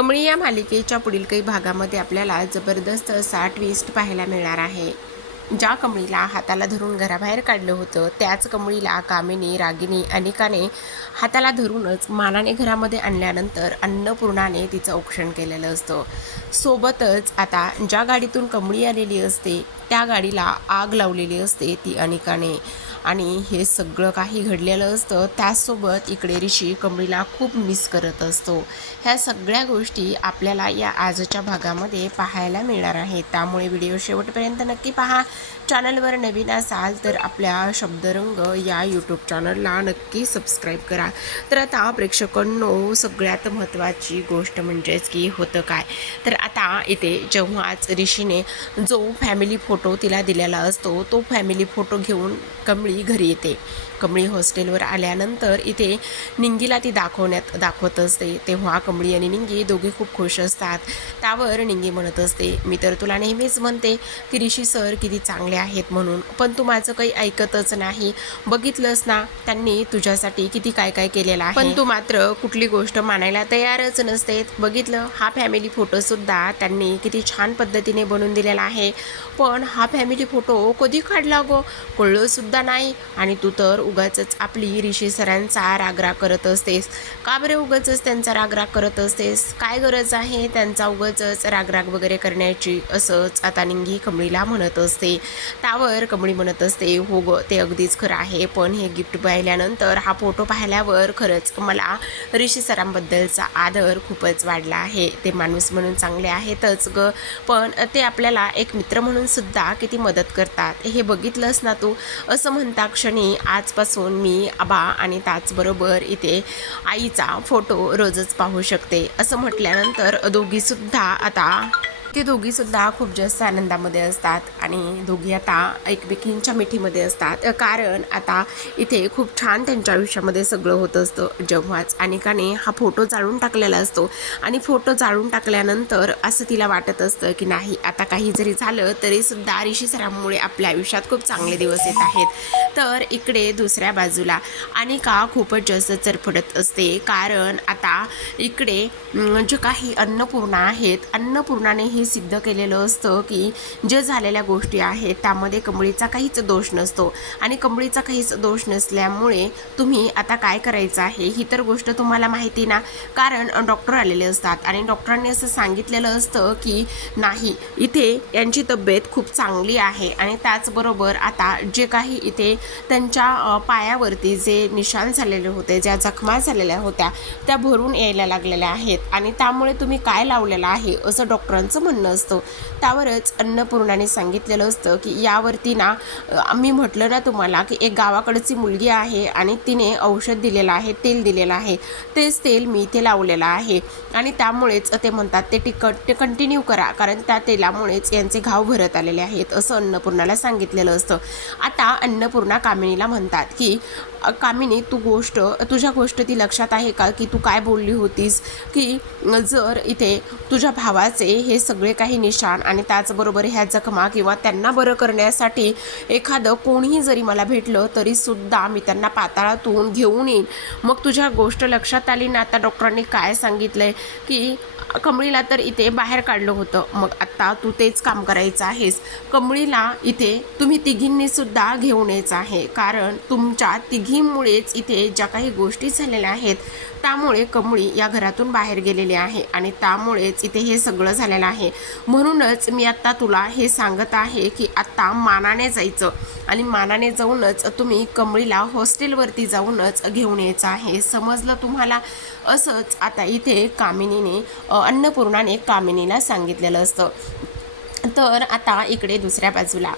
कमळी या मालिकेच्या पुढील काही भागामध्ये आपल्याला जबरदस्त असा ट्विस्ट पाहायला मिळणार आहे. ज्या कमळीला हाताला धरून घराबाहेर काढलं होतं त्याच कमळीला कामिनी रागिनी अनेकाने हाताला धरूनच मानाने घरामध्ये आणल्यानंतर अन्नपूर्णाने तिचं औक्षण केलेलं असतं. सोबतच आता ज्या गाडीतून कमळी आलेली असते त्या गाडीला आग लावलेली असते ती अनेकाने. आणि हे सगळं काही घडलेलं असतं त्याचसोबत इकडे ऋषी कमळीला खूप मिस करत असतो. ह्या सगळ्या गोष्टी आपल्याला या आजच्या भागामध्ये पाहायला मिळणार आहेत. त्यामुळे व्हिडिओ शेवटपर्यंत नक्की पहा. चॅनलवर नवीन असाल तर आपल्या शब्दरंग या यूट्यूब चॅनलला नक्की सबस्क्राईब करा. तर आता प्रेक्षकांनो सगळ्यात महत्त्वाची गोष्ट म्हणजेच की होतं काय? तर आता इथे जेव्हाच ऋषीने जो फॅमिली फोटो तिला दिलेला असतो तो फॅमिली फोटो घेऊन कमळी घरी येते. कमळी हॉस्टेलवर आल्यानंतर इथे निंगीला ती दाखवण्यात दाखवत असते. तेव्हा कमळी आणि निंगी दोघे खूप खुश असतात. त्यावर निंगी म्हणत असते मी तर तुला नेहमीच म्हणते की ऋषी सर किती चांगले आहेत म्हणून. पण तू माझं काही ऐकतच नाही. बघितलंस ना त्यांनी तुझ्यासाठी किती काय काय केलेलं आहे. पण तू मात्र कुठली गोष्ट मानायला तयारच नसते. बघितलं हा फॅमिली फोटो सुद्धा त्यांनी किती छान पद्धतीने बनवून दिलेला आहे. पण हा फॅमिली फोटो कधी काढला गो? कळलं सुद्धा नाही. आणि तू तर उगाचच आपली ऋषी सरांचा रागराग करत असतेस. का बरे उगाचच त्यांचा रागराग करत असतेस? काय गरज आहे त्यांचा उगाचच रागराग वगैरे करण्याची? असंच आता निंगी कमळीला म्हणत असते. त्यावर कमळी म्हणत असते हो ग ते अगदीच खरं आहे पण हे गिफ्ट पाहिल्यानंतर हा फोटो पाहिल्यावर खरंच मला ऋषी सरांबद्दलचा आदर खूपच वाढला आहे. ते माणूस म्हणून चांगले आहेतच ग पण ते आपल्याला एक मित्र म्हणून सुद्धा किती मदत करतात. हे बघितलंस ना तू? असं म्हणता क्षणी आजपासून मी आबा आणि त्याचबरोबर इथे आईचा फोटो रोजच पाहू शकते. असं म्हटल्यानंतर दोघीसुद्धा आता ते दोघीसुद्धा खूप जास्त आनंदामध्ये असतात आणि दोघी आता एकमेकींच्या मिठीमध्ये असतात. कारण आता इथे खूप छान त्यांच्या आयुष्यामध्ये सगळं होत असतं जेव्हाच अनेकाने हा फोटो जाळून टाकलेला असतो. आणि फोटो जाळून टाकल्यानंतर असं तिला वाटत असतं की नाही आता काही जरी झालं तरीसुद्धा ऋषी सरांमुळे आपल्या आयुष्यात खूप चांगले दिवस येत आहेत. तर इकडे दुसऱ्या बाजूला अनेका खूपच जास्त चरफडत असते. कारण आता इकडे जे काही अन्नपूर्णा आहेत अन्नपूर्णाने हे सिद्ध केलेलं असतं की जे झालेल्या गोष्टी आहेत त्यामध्ये कंबळीचा काहीच दोष नसतो. आणि कंबळीचा काहीच दोष नसल्यामुळे तुम्ही आता काय करायचं आहे? ही तर गोष्ट तुम्हाला माहिती ना? कारण डॉक्टर आलेले असतात. आणि डॉक्टरांनी असं सांगितलेलं असतं की नाही इथे यांची तब्येत खूप चांगली आहे. आणि त्याचबरोबर आता जे काही इथे त्यांच्या पायावरती जे निशाण झालेले होते ज्या जखमा झालेल्या होत्या त्या भरून यायला लागलेल्या आहेत. आणि त्यामुळे तुम्ही काय लावलेलं आहे? असं डॉक्टरांचं म्हणणं असतं. त्यावरच अन्नपूर्णाने सांगितलेलं असतं की यावरती ना मी म्हटलं ना तुम्हाला की एक गावाकडची मुलगी आहे आणि तिने औषध दिलेलं आहे तेल दिलेलं आहे. तेच तेल मी इथे लावलेलं आहे. आणि त्यामुळेच ते म्हणतात ते टिकट ते कंटिन्यू करा. कारण त्या तेलामुळेच यांचे घाव भरत आलेले आहेत असं अन्नपूर्णाला सांगितलेलं असतं. आता अन्नपूर्णा कामिनीला म्हणतात की कामिनी तू गोष्ट तुझ्या गोष्ट ती लक्षात आहे का? की तू काय बोलली होतीस? की जर इथे तुझ्या भावाचे हे सगळे काही निशाण आणि त्याचबरोबर ह्या जखमा किंवा त्यांना बरं करण्यासाठी एखादं कोणीही जरी मला भेटलं तरीसुद्धा मी त्यांना पाताळातून घेऊन येईन. मग तुझ्या गोष्ट लक्षात आली ना? आता डॉक्टरांनी काय सांगितलंय की कमळीला तर इथे बाहेर काढलं होतं. मग आत्ता तू तेच काम करायचं आहेस. कमळीला इथे तुम्ही तिघींनीसुद्धा घेऊन यायचं आहे. कारण तुमच्या तिघींमुळेच इथे ज्या काही गोष्टी झालेल्या आहेत त्यामुळे कमळी या घरातून बाहेर गेलेली आहे आणि त्यामुळेच इथे हे सगळं झालेलं आहे. म्हणूनच मी आत्ता तुला हे सांगत आहे की आत्ता मानाने जायचं आणि मानाने जाऊनच तुम्ही कमळीला हॉस्टेलवरती जाऊनच घेऊन यायचं आहे. समजलं तुम्हाला? असंच आता इथे कामिनीने अन्नपूर्णाने कामिनीला सांगितलेलं असतं. तर आता इकडे दुसऱ्या बाजूला.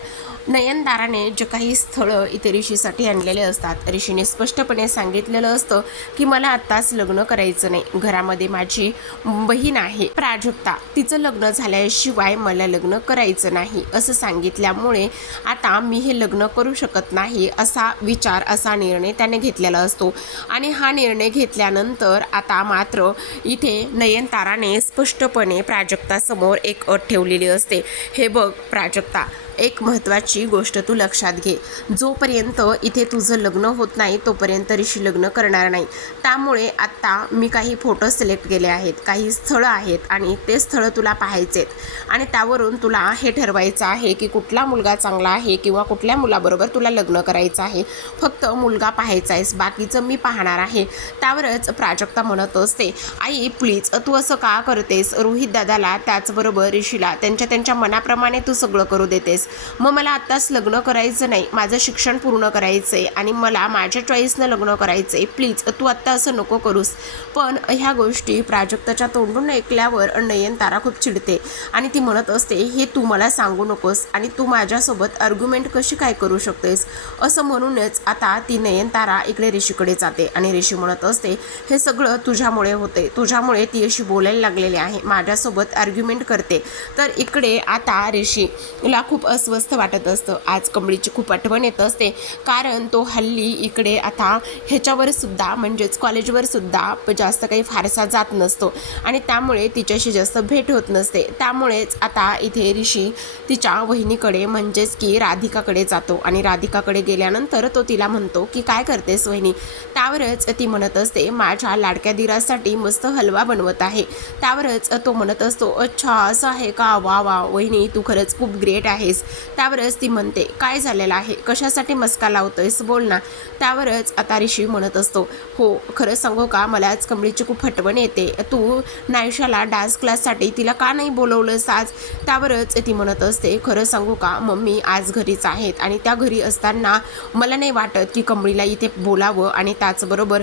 नयनदाराने जे काही स्थळं इथे ऋषीसाठी आणलेले असतात ऋषीने स्पष्टपणे सांगितलेलं असतं की मला आत्ताच लग्न करायचं नाही. घरामध्ये माझी बहीण आहे. प्राजक्ता तिचं लग्न झाल्याशिवाय मला लग्न करायचं नाही. असं सांगितल्यामुळे आता मी हे लग्न करू शकत नाही असा विचार असा निर्णय त्याने घेतलेला असतो. आणि हा निर्णय घेतल्यानंतर आता मात्र इथे नयनताराने स्पष्टपणे प्राजक्तासमोर एक अट ठेवलेली असते. हे बघ प्राजक्ता एक महत्त्वाची गोष्ट तू लक्षात घे. जोपर्यंत इथे तुझं लग्न होत नाही तोपर्यंत ऋषी लग्न करणार नाही. त्यामुळे आत्ता मी काही फोटो सिलेक्ट केले आहेत काही स्थळं आहेत आणि ते स्थळं तुला पाहायचे आहेत. आणि त्यावरून तुला हे ठरवायचं आहे की कुठला मुलगा चांगला आहे किंवा कुठल्या मुलाबरोबर तुला लग्न करायचं आहे. फक्त मुलगा पाहायचा आहेस बाकीचं मी पाहणार आहे. त्यावरच प्राजक्ता म्हणत असते आई प्लीज तू असं का करतेस? रोहित दादाला त्याचबरोबर ऋषीला त्यांच्या त्यांच्या मनाप्रमाणे तू सगळं करू देतेस. मग मला आत्ताच लग्न करायचं नाही. माझं शिक्षण पूर्ण करायचं आहे आणि मला माझ्या चॉईसनं लग्न करायचं आहे प्लीज तू आत्ता असं नको करूस. पण ह्या गोष्टी प्राजक्ताच्या तोंडून ऐकल्यावर नयनतारा खूप चिडते. आणि ती म्हणत असते हे तू मला सांगू नकोस आणि तू माझ्यासोबत आर्ग्युमेंट कशी काय करू शकतेस? असं म्हणूनच आता ती नयनतारा इकडे ऋषीकडे जाते आणि ऋषी म्हणत असते हे सगळं तुझ्यामुळे होते तुझ्यामुळे ती अशी बोलायला लागलेली आहे. माझ्यासोबत आर्ग्युमेंट करते. तर इकडे आता ऋषीला खूप अस्वस्थ वाटत असतं. आज कमळीची खूप आठवण येत असते. कारण तो हल्ली इकडे आता ह्याच्यावर सुद्धा म्हणजेच कॉलेजवर सुद्धा जास्त काही फारसा जात नसतो. आणि त्यामुळे तिच्याशी जास्त भेट होत नसते. त्यामुळेच आता इथे ऋषी तिच्या वहिनीकडे म्हणजेच की राधिकाकडे जातो. आणि राधिकाकडे गेल्यानंतर तो तिला म्हणतो की काय करतेस वहिनी? त्यावरच ती म्हणत असते माझ्या लाडक्या दिरासाठी मस्त हलवा बनवत आहे. त्यावरच तो म्हणत असतो अच्छा असं आहे का? वा वा वहिनी तू खरंच खूप ग्रेट आहेस. त्यावरच ती म्हणते काय झालेलं आहे? कशासाठी मस्का लावतोयस? बोल ना. त्यावरच आता ऋषी म्हणत असतो हो खरं सांगू का? मला आज कमळीची खूप हटवण येते. तू नायुषाला डान्स क्लाससाठी तिला का नाही बोलवलंस आज? त्यावरच ती म्हणत असते खरं सांगू का? मम्मी आज घरीच आहेत आणि त्या घरी असताना मला नाही वाटत की कमळीला इथे बोलावं आणि त्याचबरोबर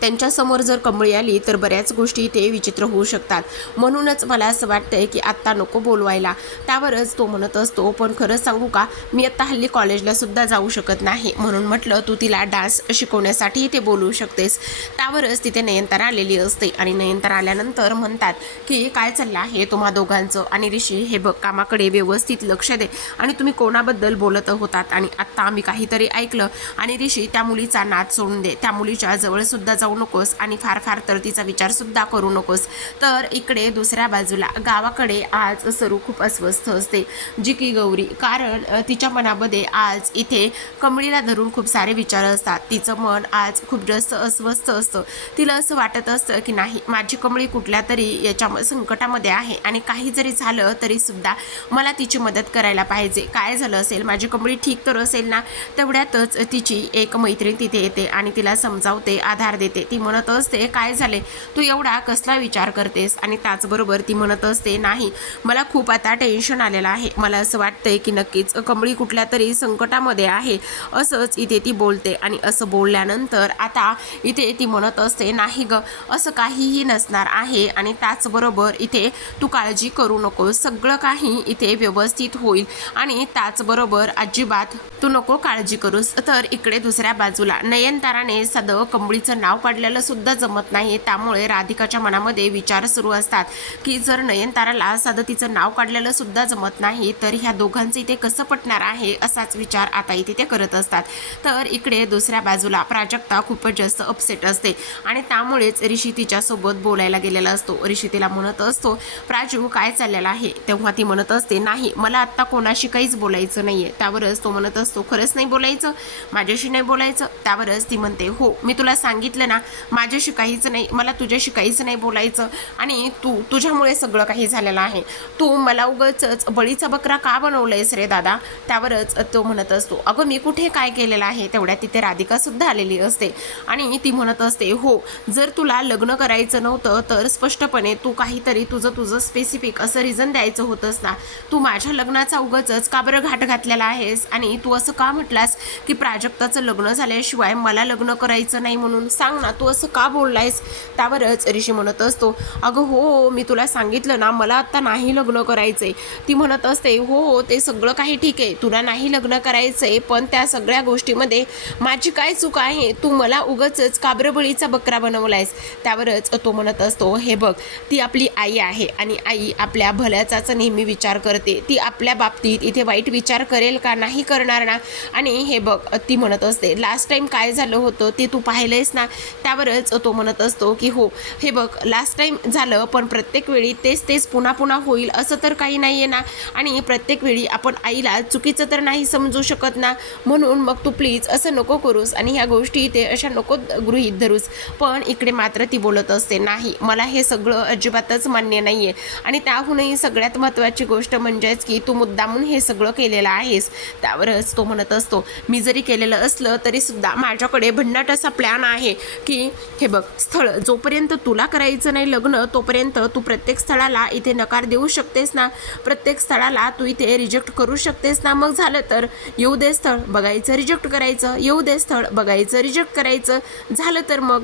त्यांच्यासमोर जर कमळी आली तर बऱ्याच गोष्टी इथे विचित्र होऊ शकतात. म्हणूनच मला असं वाटतंय की आत्ता नको बोलवायला. त्यावरच तो म्हणत असतो पण खरंच सांगू का? मी आत्ता हल्ली कॉलेजला सुद्धा जाऊ शकत नाही. म्हणून म्हटलं तू तिला डान्स शिकवण्यासाठी इथे बोलवू शकतेस. त्यावरच तिथे नयनतारा आलेली असते आणि नयनतारा आल्यानंतर म्हणतात की काय चाललं आहे तुम्हा दोघांचं? आणि ऋषी हे बघ कामाकडे व्यवस्थित लक्ष दे. आणि तुम्ही कोणाबद्दल बोलत होतात? आणि आत्ता आम्ही काहीतरी ऐकलं. आणि ऋषी त्या मुलीचा नाच सोडून दे. त्या मुलीच्या जवळ सुद्धा जाऊ नकोस आणि फार फार तर तिचा विचारसुद्धा करू नकोस. तर इकडे दुसऱ्या बाजूला गावाकडे आज सरू खूप अस्वस्थ असते जी की गौरी. कारण तिच्या मनामध्ये आज इथे कमळीला धरून खूप सारे विचार असतात. तिचं मन आज खूप जास्त अस्वस्थ असतं. तिला असं वाटत असतं की नाही माझी कमळी कुठल्या तरी याच्या संकटामध्ये आहे आणि काही जरी झालं तरीसुद्धा मला तिची मदत करायला पाहिजे. काय झालं असेल माझी कमळी ठीक तर असेल ना? तेवढ्यातच तिची एक मैत्रीण तिथे येते आणि तिला समजावते आधार देते. येते. ती म्हणत असते काय झाले तू एवढा कसला विचार करतेस? आणि त्याचबरोबर ती म्हणत असते नाही मला खूप आता टेन्शन आलेलं आहे. मला असं वाटतंय की नक्कीच कमळी कुठल्या तरी संकटामध्ये आहे. असंच इथे ती बोलते आणि असं बोलल्यानंतर आता इथे ती म्हणत असते नाही ग असं काहीही नसणार आहे आणि त्याचबरोबर इथे तू काळजी करू नको सगळं काही इथे व्यवस्थित होईल आणि त्याचबरोबर अजिबात तू नको काळजी करूस. तर इकडे दुसऱ्या बाजूला नयनताराने साधं कंबळीचं नाव पडलेलं सुद्धा जमत नाही त्यामुळे राधिकाच्या मनामध्ये विचार सुरू असतात की जर नयनताराला साधं तिचं नाव काढलेलं सुद्धा जमत नाही तर ह्या दोघांचं इथे कसं पटणार आहे असाच विचार आता इथे ते करत असतात. तर इकडे दुसऱ्या बाजूला प्राजक्ता खूपच जास्त अपसेट असते आणि त्यामुळेच ऋषी तिच्यासोबत बोलायला गेलेला असतो. ऋषी तिला म्हणत असतो प्राजू काय चाललेला आहे? तेव्हा ती म्हणत असते नाही मला आत्ता कोणाशी काहीच बोलायचं नाही आहे त्यावरच तो म्हणत असतो खरंच नाही बोलायचं? माझ्याशी नाही बोलायचं? त्यावरच ती म्हणते हो मी तुला सांगितलं ना माझ्याशी काहीच नाही मला तुझ्याशी काहीच नाही बोलायचं आणि तू तुझ्यामुळे सगळं काही झालेलं आहे. तू मला उगच बळीचा बकरा का बनवलंयस रे दादा? त्यावरच तो म्हणत असतो. अगं मी कुठे काय केलेलं आहे? तेवढ्यात तिथे राधिकासुद्धा आलेली असते. आणि ती म्हणत असते हो जर तुला लग्न करायचं नव्हतं तर स्पष्टपणे तू काहीतरी तुझं तुझं स्पेसिफिक असं रिझन द्यायचं होतंस ना. तू माझ्या लग्नाचा उगच का बरं घाट घातलेला आहेस? आणि तू असं का म्हटलास की प्राजक्ताचं लग्न झाल्याशिवाय मला लग्न करायचं नाही म्हणून सांग ना तू असं का बोललायस? त्यावरच ऋषी म्हणत असतो अगं हो मी तुला सांगितलं ना मला आत्ता नाही लग्न करायचं आहे ती म्हणत असते हो हो ते सगळं काही ठीक आहे तुला नाही लग्न करायचं आहे पण त्या सगळ्या गोष्टीमध्ये माझी काय चूक आहे? तू मला उगच काब्रबळीचा बकरा बनवलायस. त्यावरच तो म्हणत असतो हे बघ ती आपली आई आहे आणि आई आपल्या भल्याचाच नेहमी विचार करते. ती आपल्या बाबतीत इथे वाईट विचार करेल का नाही करणार ना? आणि हे बघ ती म्हणत असते लास्ट टाइम काय झालं होतं ते तू पाहिलंयस ना? त्यावरच तो म्हणत असतो की हो हे बघ लास्ट टाईम झालं पण प्रत्येक वेळी तेच तेच पुन्हा पुन्हा होईल असं तर काही नाही आहे ना. आणि प्रत्येक वेळी आपण आईला चुकीचं तर नाही समजू शकत ना. म्हणून मग तू प्लीज असं नको करूस आणि ह्या गोष्टी इथे अशा नको गृहीत धरूस. पण इकडे मात्र ती बोलत असते नाही मला हे सगळं अजिबातच मान्य नाही आहे आणि त्याहूनही सगळ्यात महत्त्वाची गोष्ट म्हणजेच की तू मुद्दामून हे सगळं केलेलं आहेस. त्यावरच तो म्हणत असतो मी जरी केलेलं असलं तरी सुद्धा माझ्याकडे भन्नाट असा प्लॅन आहे. की हे बघ स्थळ जोपर्यंत तुला करायचं नाही लग्न तोपर्यंत तू प्रत्येक स्थळाला इथे नकार देऊ शकतेस ना. प्रत्येक स्थळाला तू इथे रिजेक्ट करू शकतेस ना. मग झालं तर येऊ दे स्थळ बघायचं रिजेक्ट करायचं येऊ दे स्थळ बघायचं रिजेक्ट करायचं. झालं तर मग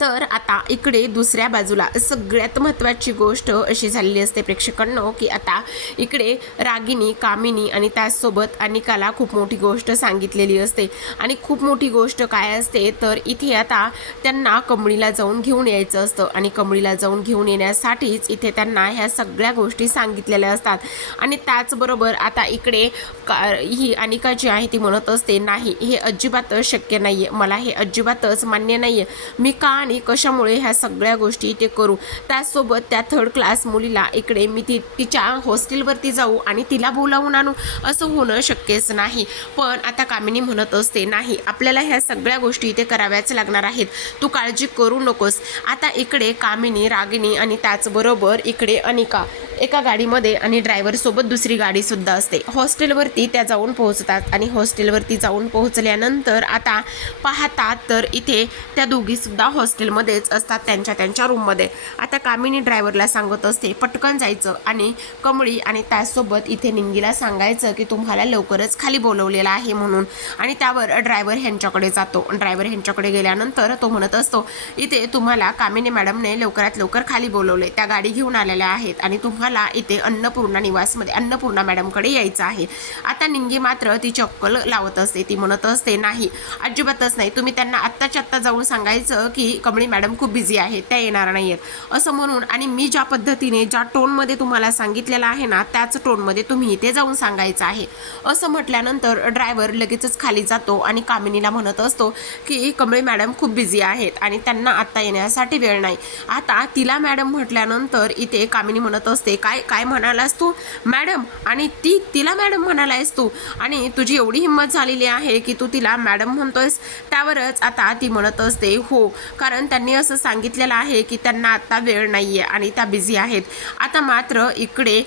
तर आता इकडे दुसऱ्या बाजूला सगळ्यात महत्त्वाची गोष्ट अशी झालेली असते प्रेक्षकांनो की आता इकडे रागिनी कामिनी आणि त्याचसोबत अनिकाला खूप मोठी गोष्ट सांगितलेली असते. आणि खूप मोठी गोष्ट काय असते तर इथे आता त्यांना कमळीला जाऊन घेऊन यायचं असतं. आणि कमळीला जाऊन घेऊन येण्यासाठीच इथे त्यांना ह्या सगळ्या गोष्टी सांगितलेल्या असतात. आणि त्याचबरोबर आता इकडे का ही अनिका जी आहे ती म्हणत असते नाही हे अजिबातच शक्य नाही आहे मला हे अजिबातच मान्य नाही आहे मी का आणि कशामुळे ह्या सगळ्या गोष्टी इथे करू? त्याचसोबत त्या थर्ड क्लास मुलीला इकडे मी ती तिच्या हॉस्टेलवरती जाऊ आणि तिला बोलावून आणू. असं होणं शक्यच नाही. पण आता कामिनी म्हणत असते नाही आपल्याला ह्या सगळ्या गोष्टी इथे कराव्याच लागणार आहेत. तू काळजी करू नकोस. आता इकडे कामिनी रागिनी आणि त्याचबरोबर इकडे अनिका एका गाडीमध्ये आणि ड्रायव्हरसोबत दुसरी गाडीसुद्धा असते. हॉस्टेलवरती त्या जाऊन पोहोचतात आणि हॉस्टेलवरती जाऊन पोहोचल्यानंतर आता पाहतात तर इथे त्या दोघीसुद्धा हॉस्टेलमध्येच असतात त्यांच्या त्यांच्या रूममध्ये आता कामिनी ड्रायव्हरला सांगत असते पटकन जायचं आणि कमळी आणि त्याचसोबत इथे निंगीला सांगायचं की तुम्हाला लवकरच खाली बोलवलेलं आहे म्हणून. आणि त्यावर ड्रायव्हर ह्यांच्याकडे जातो. ड्रायव्हर ह्यांच्याकडे गेल्यानंतर तो म्हणत असतो इथे तुम्हाला कामिनी मॅडमने लवकरात लवकर खाली बोलवले त्या गाडी घेऊन आलेल्या आहेत आणि तुम्हाला इथे अन्नपूर्णा निवासमध्ये अन्नपूर्णा मॅडमकडे यायचं आहे. आता निंगी मात्र ती चक्कल लावत असते. ती म्हणत असते नाही अजिबातच नाही. तुम्ही त्यांना आत्ताच्या आत्ता जाऊन सांगायचं की कमळी मॅडम खूप बिझी आहेत त्या येणार नाही आहेत असं म्हणून आणि मी ज्या पद्धतीने ज्या टोनमध्ये तुम्हाला सांगितलेलं आहे ना त्याच टोनमध्ये तुम्ही इथे जाऊन सांगायचं आहे. असं म्हटल्यानंतर ड्रायव्हर लगेचच खाली जातो आणि कामिनीला म्हणत असतो की कमळी मॅडम खूप बिझी आहेत आणि त्यांना आत्ता येण्यासाठी वेळ नाही. आता तिला मॅडम म्हटल्यानंतर इथे कामिनी म्हणत असते काय काय म्हणालास तू? मॅडम आणि ती तिला मॅडम म्हणालायस तू? आणि तुझी एवढी हिंमत झालेली आहे की तू तिला मॅडम म्हणतोयस? त्यावरच आता ती म्हणत असते हो. कारण त्यांनी असं सांगितलेलं आहे की त्यांना आत्ता वेळ नाही आहे आणि त्या बिझी आहेत. आता मात्र इकडे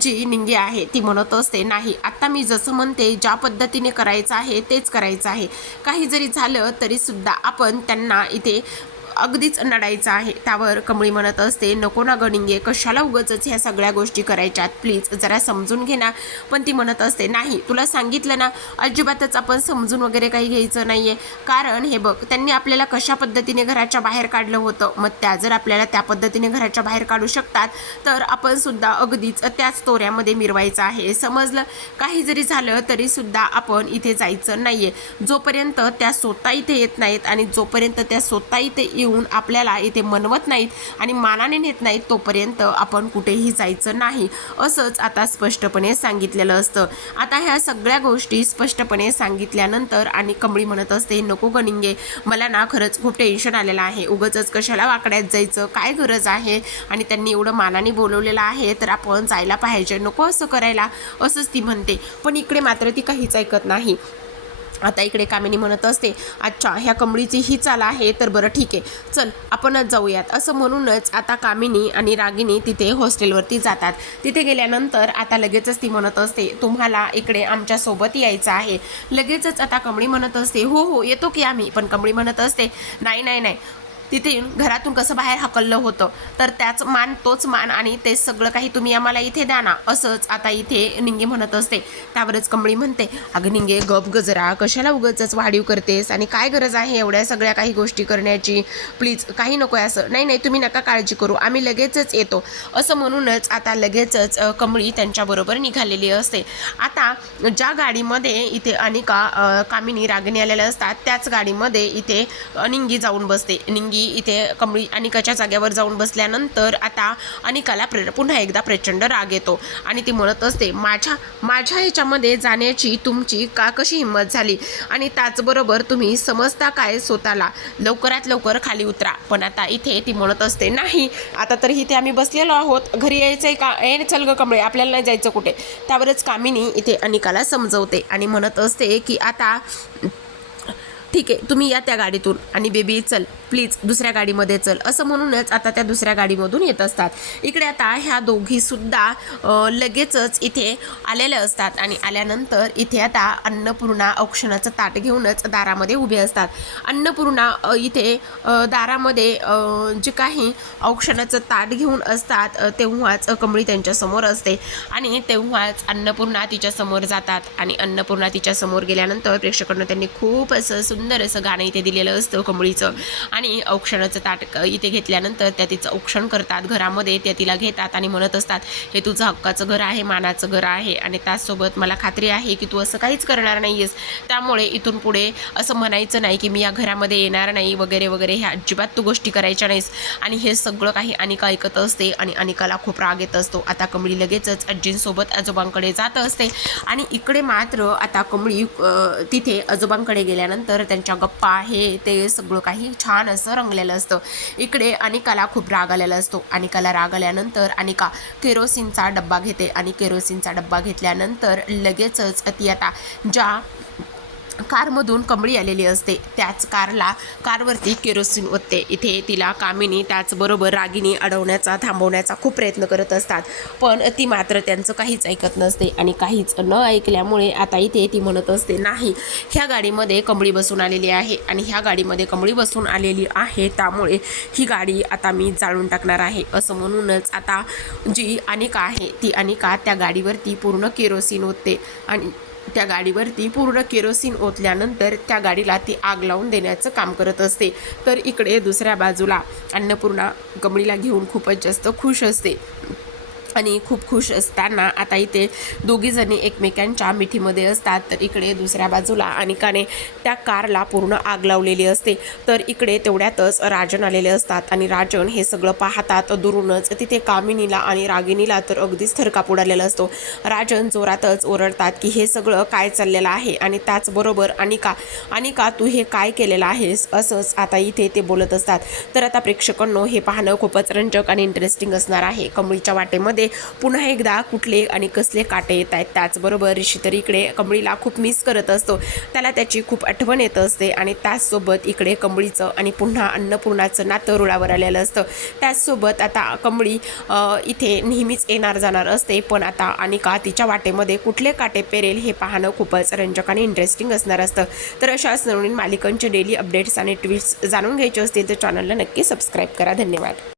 जी निंगी आहे ती म्हणत असते नाही आत्ता मी जसं म्हणते ज्या पद्धतीने करायचं आहे तेच करायचं आहे. काही जरी झालं तरीसुद्धा आपण त्यांना इथे अगदीच नडायचं आहे. त्यावर कमळी म्हणत असते नको ना गणिंगे कशाला उगच ह्या सगळ्या गोष्टी करायच्यात? प्लीज जरा समजून घे ना. पण ती म्हणत असते नाही तुला सांगितलं ना अजिबातच आपण समजून वगैरे काही घ्यायचं नाही आहे कारण हे बघ त्यांनी आपल्याला कशा पद्धतीने घराच्या बाहेर काढलं होतं? मग त्या जर आपल्याला त्या पद्धतीने घराच्या बाहेर काढू शकतात तर आपण सुद्धा अगदीच त्याच तोऱ्यामध्ये मिरवायचं आहे. समजलं? काही जरी झालं तरी सुद्धा आपण इथे जायचं नाही आहे जोपर्यंत त्या स्वतः इथे येत नाहीत आणि जोपर्यंत त्या स्वतः इथे येऊन आपल्याला इथे मनवत नाहीत आणि मानाने नेत नाहीत तोपर्यंत आपण कुठेही जायचं नाही असंच आता स्पष्टपणे सांगितलेलं असतं. आता ह्या सगळ्या गोष्टी स्पष्टपणे सांगितल्यानंतर आणि कमळी म्हणत असते नको गणिंगे मला ना खरंच खूप टेन्शन आलेलं आहे. उगच कशाला वाकड्यात जायचं? काय गरज आहे? आणि त्यांनी एवढं मानाने बोलवलेलं आहे तर आपण जायला पाहिजे. नको असं करायला असंच ती म्हणते. पण इकडे मात्र ती काहीच ऐकत नाही. आता इकडे कामिनी म्हणत असते अच्छा ह्या कमळीची ही चाल आहे तर बरं ठीक आहे. चल आपणच जाऊयात. असं म्हणूनच आता कामिनी आणि रागिनी तिथे हॉस्टेलवरती जातात. तिथे गेल्यानंतर आता लगेचच ती म्हणत असते तुम्हाला इकडे आमच्यासोबत यायचं आहे. लगेचच आता कमळी म्हणत असते हो हो येतो की आम्ही. पण कमळी म्हणत असते नाही नाही नाही. तिथे घरातून कसं बाहेर हकललं होतं तर त्याच मान तोच मान आणि ते सगळं काही तुम्ही आम्हाला इथे द्या ना असंच आता इथे निंगे म्हणत असते. त्यावरच कमळी म्हणते अगं निंगे गप गजरा कशाला उगाचच वाढीव करतेस आणि काय गरज आहे एवढ्या सगळ्या काही गोष्टी करण्याची? प्लीज काही नको आहे असं. नाही नाही तुम्ही नका काळजी करू आम्ही लगेचच येतो. असं म्हणूनच आता लगेचच कमळी त्यांच्याबरोबर निघालेली असते. आता ज्या गाडीमध्ये इथे अनिका कामिनी रागणी आलेल्या असतात त्याच गाडीमध्ये इथे निंगी जाऊन बसते. निंगी की इथे कमळी अनिकाच्या जागेवर जाऊन बसल्यानंतर आता अनिकाला प्रे पुन्हा एकदा प्रचंड राग येतो. आणि ती म्हणत असते माझ्या माझ्या ह्याच्यामध्ये जाण्याची तुमची का कशी हिंमत झाली? आणि त्याचबरोबर तुम्ही समजता काय स्वतःला? लवकरात लवकर खाली उतरा. पण आता इथे ती म्हणत असते नाही आता तर इथे आम्ही बसलेलो आहोत. घरी यायचं आहे का? ए चल ग कमळे आपल्याला नाही जायचं कुठे. त्यावरच कामिनी इथे अनिकाला समजवते आणि म्हणत असते की आता ठीक आहे तुम्ही या त्या गाडीतून. आणि बेबी चल प्लीज दुसऱ्या गाडीमध्ये चल. असं म्हणूनच आता त्या दुसऱ्या गाडीमधून येत असतात. इकडे आता ह्या दोघीसुद्धा लगेचच इथे आलेल्या असतात. आणि आल्यानंतर इथे आता अन्नपूर्णा औक्षणाचं ताट घेऊनच दारामध्ये उभे असतात. अन्नपूर्णा इथे दारामध्ये जे काही औक्षणाचं ताट घेऊन असतात तेव्हाच कमळी त्यांच्यासमोर असते. आणि तेव्हाच अन्नपूर्णा तिच्यासमोर जातात. आणि अन्नपूर्णा तिच्यासमोर गेल्यानंतर प्रेक्षकांना त्यांनी खूप असं सुंदर सुंदर असं गाणं इथे दिलेलं असतं कंबळीचं आणि औक्षणाचं ताट इथे घेतल्यानंतर त्या तिचं औक्षण करतात घरामध्ये त्या तिला घेतात आणि म्हणत असतात हे तुझं हक्काचं घर आहे मानाचं घर आहे आणि त्याचसोबत मला खात्री आहे की तू असं काहीच करणार नाही आहेस त्यामुळे इथून पुढे असं म्हणायचं नाही की मी या घरामध्ये येणार नाही वगैरे वगैरे ह्या अजिबात तू गोष्टी करायच्या नाहीस. आणि हे सगळं काही अनिका ऐकत असते आणि अनिकाला खूप राग येत असतो. आता कमळी लगेचच आजींसोबत आजोबांकडे जात असते. आणि इकडे मात्र आता कमळी तिथे आजोबांकडे गेल्यानंतर त्यांच्या गप्पा हे ते सगळं काही छान असं रंगलेलं असतं. इकडे अनिकाला खूप राग आलेला असतो. अनिकाला राग आल्यानंतर अनिका केरोसिनचा डब्बा घेते. आणि केरोसिनचा डब्बा घेतल्यानंतर लगेचच ती आता ज्या कारमधून कंबळी आलेली असते. त्याच कारला कारवरती केरोसिन ओतते. इथे तिला कामिनी त्याचबरोबर रागिनी अडवण्याचा थांबवण्याचा खूप प्रयत्न करत असतात. पण ती मात्र त्यांचं काहीच ऐकत नसते आणि काहीच न ऐकल्यामुळे आता इथे ती म्हणत असते नाही ह्या गाडीमध्ये कंबळी बसून आलेली आहे आणि ह्या गाडीमध्ये कंबळी बसून आलेली आहे त्यामुळे ही गाडी आता मी जाळून टाकणार आहे. असं म्हणूनच आता जी अनिका आहे ती अनिका त्या गाडीवरती पूर्ण केरोसिन ओतते आणि त्या गाडीवरती पूर्ण केरोसिन ओतल्यानंतर त्या गाडीला ती आग लावून देण्याचं काम करत असते. तर इकडे दुसऱ्या बाजूला अन्नपूर्णा कमळीला घेऊन खूपच जास्त खुश असते. आणि खूप खुश असताना आता इथे दोघीजणी एकमेकांच्या मिठीमध्ये असतात. तर इकडे दुसऱ्या बाजूला अनिकाने त्या कारला पूर्ण आग लावलेली असते. तर इकडे तेवढ्यातच राजन आलेले असतात आणि राजन हे सगळं पाहतात दुरूनच. तिथे कामिनीला आणि रागिनीला तर अगदीच थरकाप उडालेला असतो. राजन जोरातच ओरडतात की हे सगळं काय चाललेलं आहे आणि त्याचबरोबर अनिका अनिका तू हे काय केलेलं आहेस? असंच आता इथे ते बोलत असतात. तर आता प्रेक्षकांनो हे पाहणं खूपच रंजक आणि इंटरेस्टिंग असणार आहे. कमळीच्या वाटेमध्ये पुन्हा एकदा कुठले आणि कसले काटे येत आहेत त्याचबरोबर ऋषी तर इकडे कंबळीला खूप मिस करत असतो. त्याला त्याची खूप आठवण येत असते आणि त्याचसोबत इकडे कंबळीचं आणि पुन्हा अन्नपूर्णाचं नातं रुळावर आलेलं असतं. त्याचसोबत आता कंबळी इथे नेहमीच येणार जाणार असते पण आता अनिका तिच्या वाटेमध्ये कुठले काटे पेरेल हे पाहणं खूपच रंजक आणि इंटरेस्टिंग असणार असतं. तर अशाच नवीन मालिकांचे डेली अपडेट्स आणि ट्विट्स जाणून घ्यायचे असतील तर चॅनलला नक्की सबस्क्राईब करा. धन्यवाद.